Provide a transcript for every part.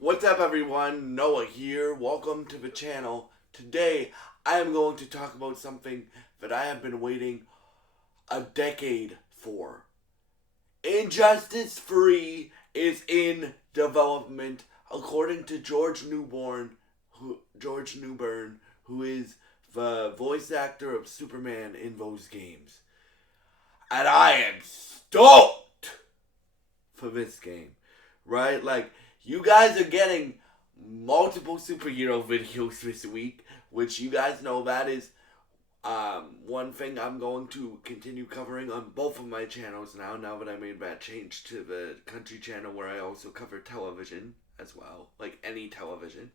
What's up, everyone? Noah here. Welcome to the channel. Today, I am going to talk about something that I have been waiting a decade for. Injustice 3 is in development, according to George Newbern, who is the voice actor of Superman in those games. And I am stoked for this game, right? Like, you guys are getting multiple superhero videos this week, which you guys know that is one thing I'm going to continue covering on both of my channels now that I made that change to the country channel where I also cover television as well, like any television,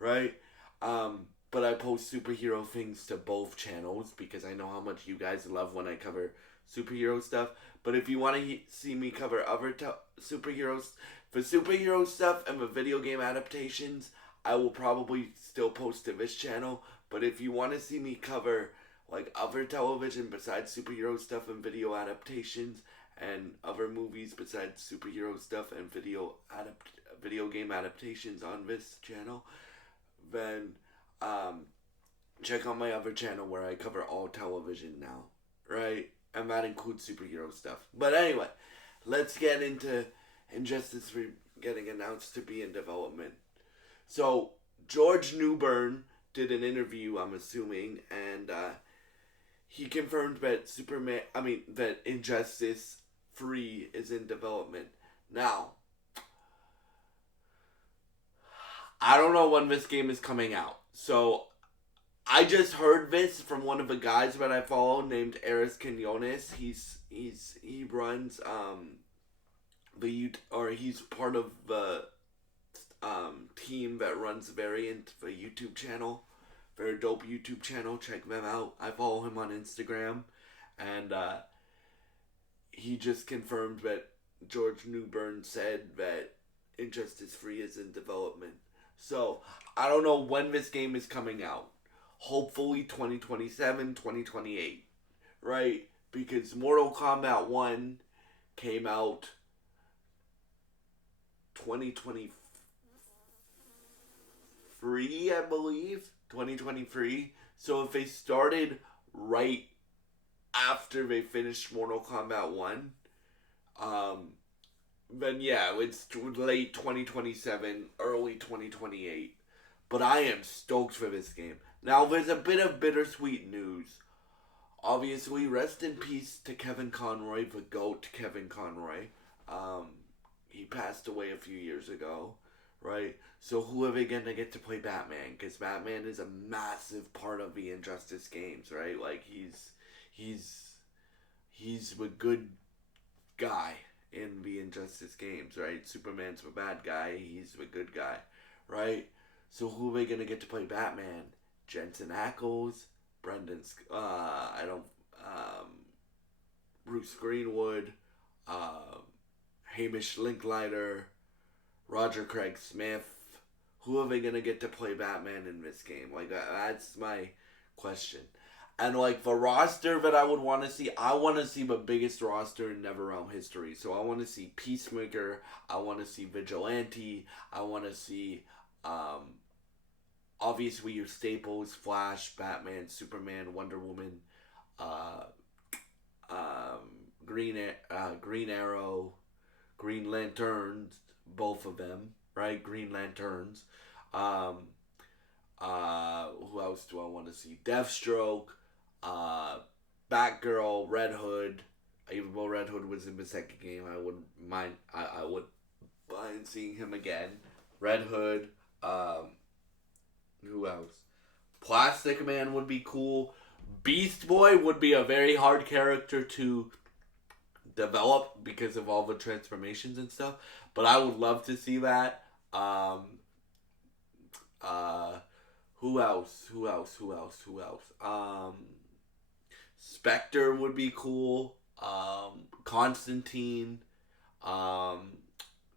right? But I post superhero things to both channels because I know how much you guys love when I cover superhero stuff. But if you want to see me cover other superheroes, for superhero stuff and the video game adaptations, I will probably still post to this channel. But if you want to see me cover like other television besides superhero stuff and video adaptations and other movies besides superhero stuff and video game adaptations on this channel, then check out my other channel where I cover all television now, right? And that includes superhero stuff. But anyway, let's get into Injustice 3 getting announced to be in development. So, George Newbern did an interview, I'm assuming, and he confirmed that that Injustice 3 is in development. Now, I don't know when this game is coming out. So, I just heard this from one of the guys that I follow named Eris Quinones. He runs he's part of the team that runs Variant, the YouTube channel. Very dope YouTube channel. Check them out. I follow him on Instagram, and he just confirmed that George Newbern said that Injustice 3 is in development. So I don't know when this game is coming out. Hopefully 2027, 2028, right? Because Mortal Kombat 1 came out 2023, I believe. 2023. So if they started right after they finished Mortal Kombat 1, um, then yeah, it's late 2027, early 2028. But I am stoked for this game. Now, there's a bit of bittersweet news. Obviously, rest in peace to Kevin Conroy, the GOAT Kevin Conroy. Um, he passed away a few years ago, right? So who are they going to get to play Batman? Because Batman is a massive part of the Injustice games, right? Like, he's the good guy in the Injustice games, right? Superman's the bad guy, he's the good guy, right? So who are they gonna get to play Batman? Jensen Ackles, I don't, Bruce Greenwood, uh, Hamish Linklater, Roger Craig Smith. Who are they gonna get to play Batman in this game? Like that's my question. And like the roster that I would want to see, I want to see the biggest roster in NetherRealm history. So I want to see Peacemaker, I want to see Vigilante, I want to see um, obviously your staples: Flash, Batman, Superman, Wonder Woman, uh, Green Arrow, Green Lanterns, both of them, right? Green Lanterns. Um, who else do I want to see? Deathstroke, uh, Batgirl, Red Hood. Even though Red Hood was in the second game, I wouldn't mind. I would mind seeing him again. Red Hood. Who else? Plastic Man would be cool. Beast Boy would be a very hard character to develop because of all the transformations and stuff. But I would love to see that. Uh, who else? Who else? Who else? Who else? Spectre would be cool. Constantine. Um,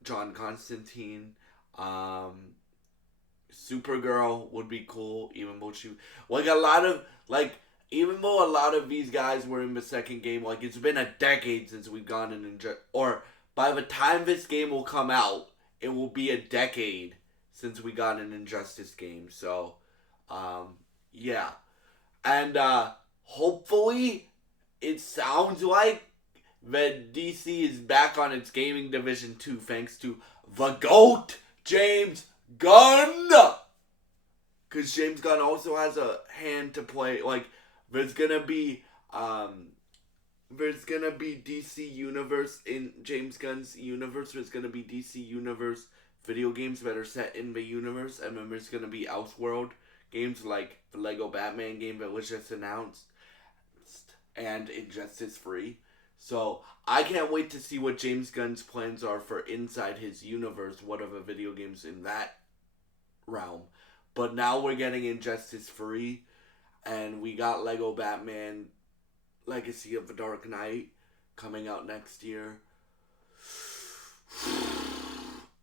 John Constantine. Um, Supergirl would be cool, even though she like a lot of like even though a lot of these guys were in the second game, like it's been a decade since we've gone in or by the time this game will come out, it will be a decade since we got an Injustice game. So, yeah. And hopefully, it sounds like that DC is back on its gaming division too, thanks to the GOAT, James Gunn! Because James Gunn also has a hand to play. Like, there's gonna be, DC Universe in James Gunn's universe. There's gonna be DC Universe video games that are set in the universe, and then there's gonna be Elseworld games like the Lego Batman game that was just announced, and Injustice 3. So I can't wait to see what James Gunn's plans are for inside his universe. What are the video games in that realm? But now we're getting Injustice 3, and we got Lego Batman Legacy of the Dark Knight coming out next year.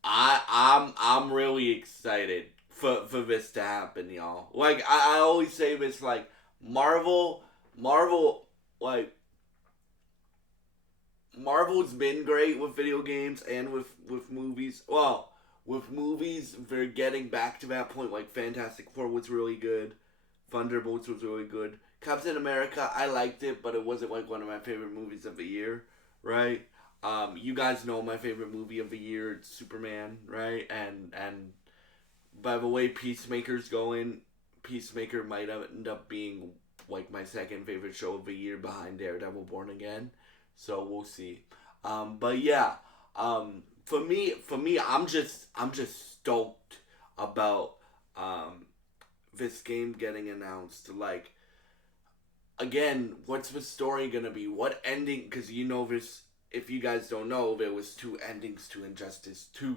I'm really excited for this to happen, y'all. Like I always say this, like Marvel like Marvel's been great with video games and with movies. Well, with movies, they're getting back to that point. Like Fantastic Four was really good, Thunderbolts was really good. Captain America, I liked it, but it wasn't like one of my favorite movies of the year, right? You guys know my favorite movie of the year, it's Superman, right? And by the way Peacemaker's going, Peacemaker might end up being like my second favorite show of the year behind Daredevil Born Again. So we'll see. But yeah, for me, I'm just stoked about this game getting announced. Like, again, what's the story gonna be? What ending? Because you know this. If you guys don't know, there was 2 endings to Injustice 2.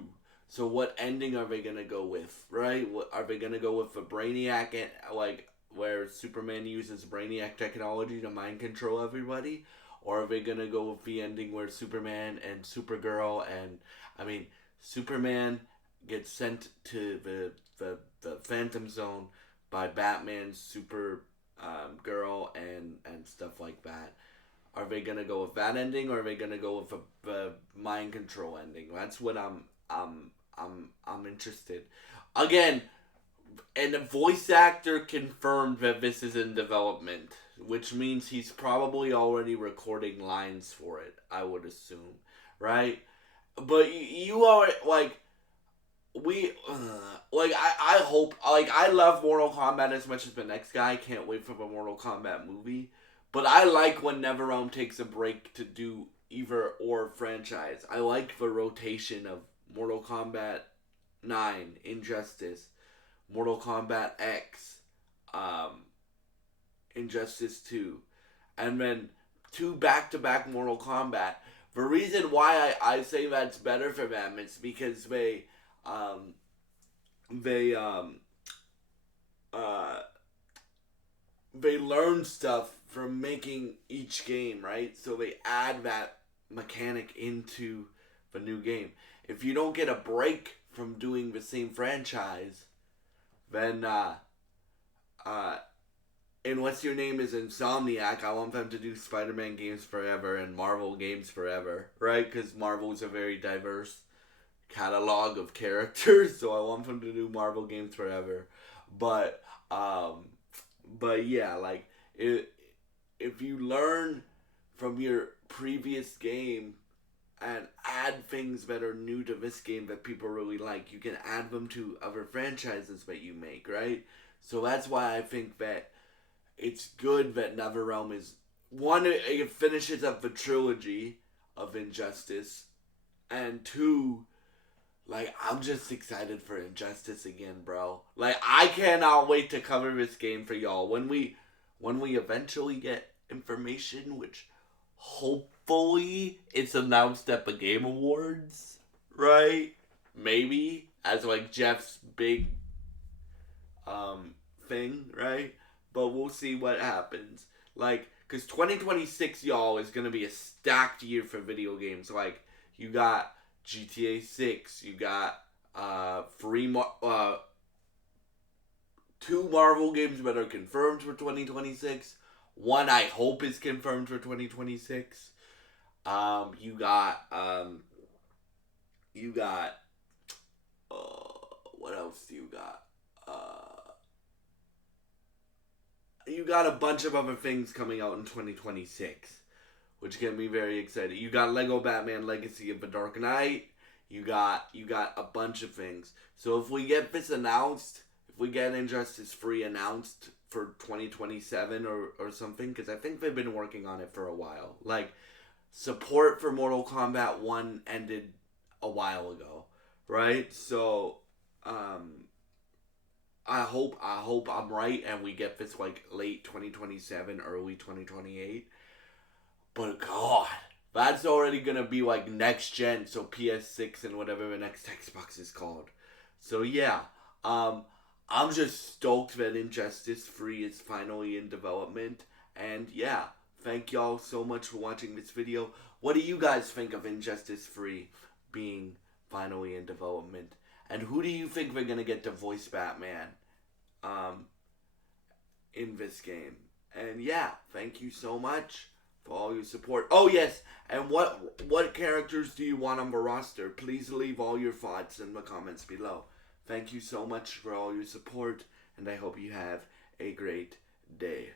So what ending are they gonna go with? Right? What are they gonna go with? The Brainiac, and like where Superman uses Brainiac technology to mind control everybody? Or are they gonna go with the ending where Superman and Supergirl and Superman gets sent to the Phantom Zone by Batman's Super girl and stuff like that? Are they gonna go with that ending, or are they gonna go with the mind control ending? That's what I'm interested. Again, and the voice actor confirmed that this is in development, which means he's probably already recording lines for it, I would assume, right? But you are like I hope, like, I love Mortal Kombat as much as the next guy. I can't wait for the Mortal Kombat movie. But I like when NetherRealm takes a break to do either or franchise. I like the rotation of Mortal Kombat 9, Injustice, Mortal Kombat X, Injustice 2, and then 2 back-to-back Mortal Kombat. The reason why I say that's better for them is because they learn stuff from making each game, right? So they add that mechanic into the new game. If you don't get a break from doing the same franchise, then unless your name is Insomniac, I want them to do Spider-Man games forever and Marvel games forever, right? Because Marvel's a very diverse catalog of characters, so I want them to do Marvel games forever. But yeah, like if you learn from your previous game and add things that are new to this game that people really like, you can add them to other franchises that you make, right? So that's why I think that it's good that NetherRealm is, one, it finishes up the trilogy of Injustice, and 2, like, I'm just excited for Injustice again, bro. Like, I cannot wait to cover this game for y'all. When we eventually get information, which hopefully it's announced at the Game Awards, right? Maybe, as like Jeff's big thing, right? But we'll see what happens. Like, because 2026, y'all, is going to be a stacked year for video games. Like, you got GTA 6, you got 2 Marvel games that are confirmed for 2026. One I hope is confirmed for 2026. You got else do you got? You got a bunch of other things coming out in 2026, which get me very excited. You got Lego Batman Legacy of the Dark Knight. You got a bunch of things. So if we get this announced, if we get Injustice 3 announced for 2027 or something, because I think they've been working on it for a while. Like, support for Mortal Kombat 1 ended a while ago, right? So, I hope I'm right and we get this like late 2027, early 2028. But God, that's already gonna be like next gen, so PS6 and whatever the next Xbox is called. So yeah, I'm just stoked that Injustice 3 is finally in development. And yeah, thank y'all so much for watching this video. What do you guys think of Injustice 3 being finally in development? And who do you think they're gonna get to voice Batman in this game? And yeah, thank you so much for all your support. Oh yes, and what characters do you want on the roster? Please leave all your thoughts in the comments below. Thank you so much for all your support, and I hope you have a great day.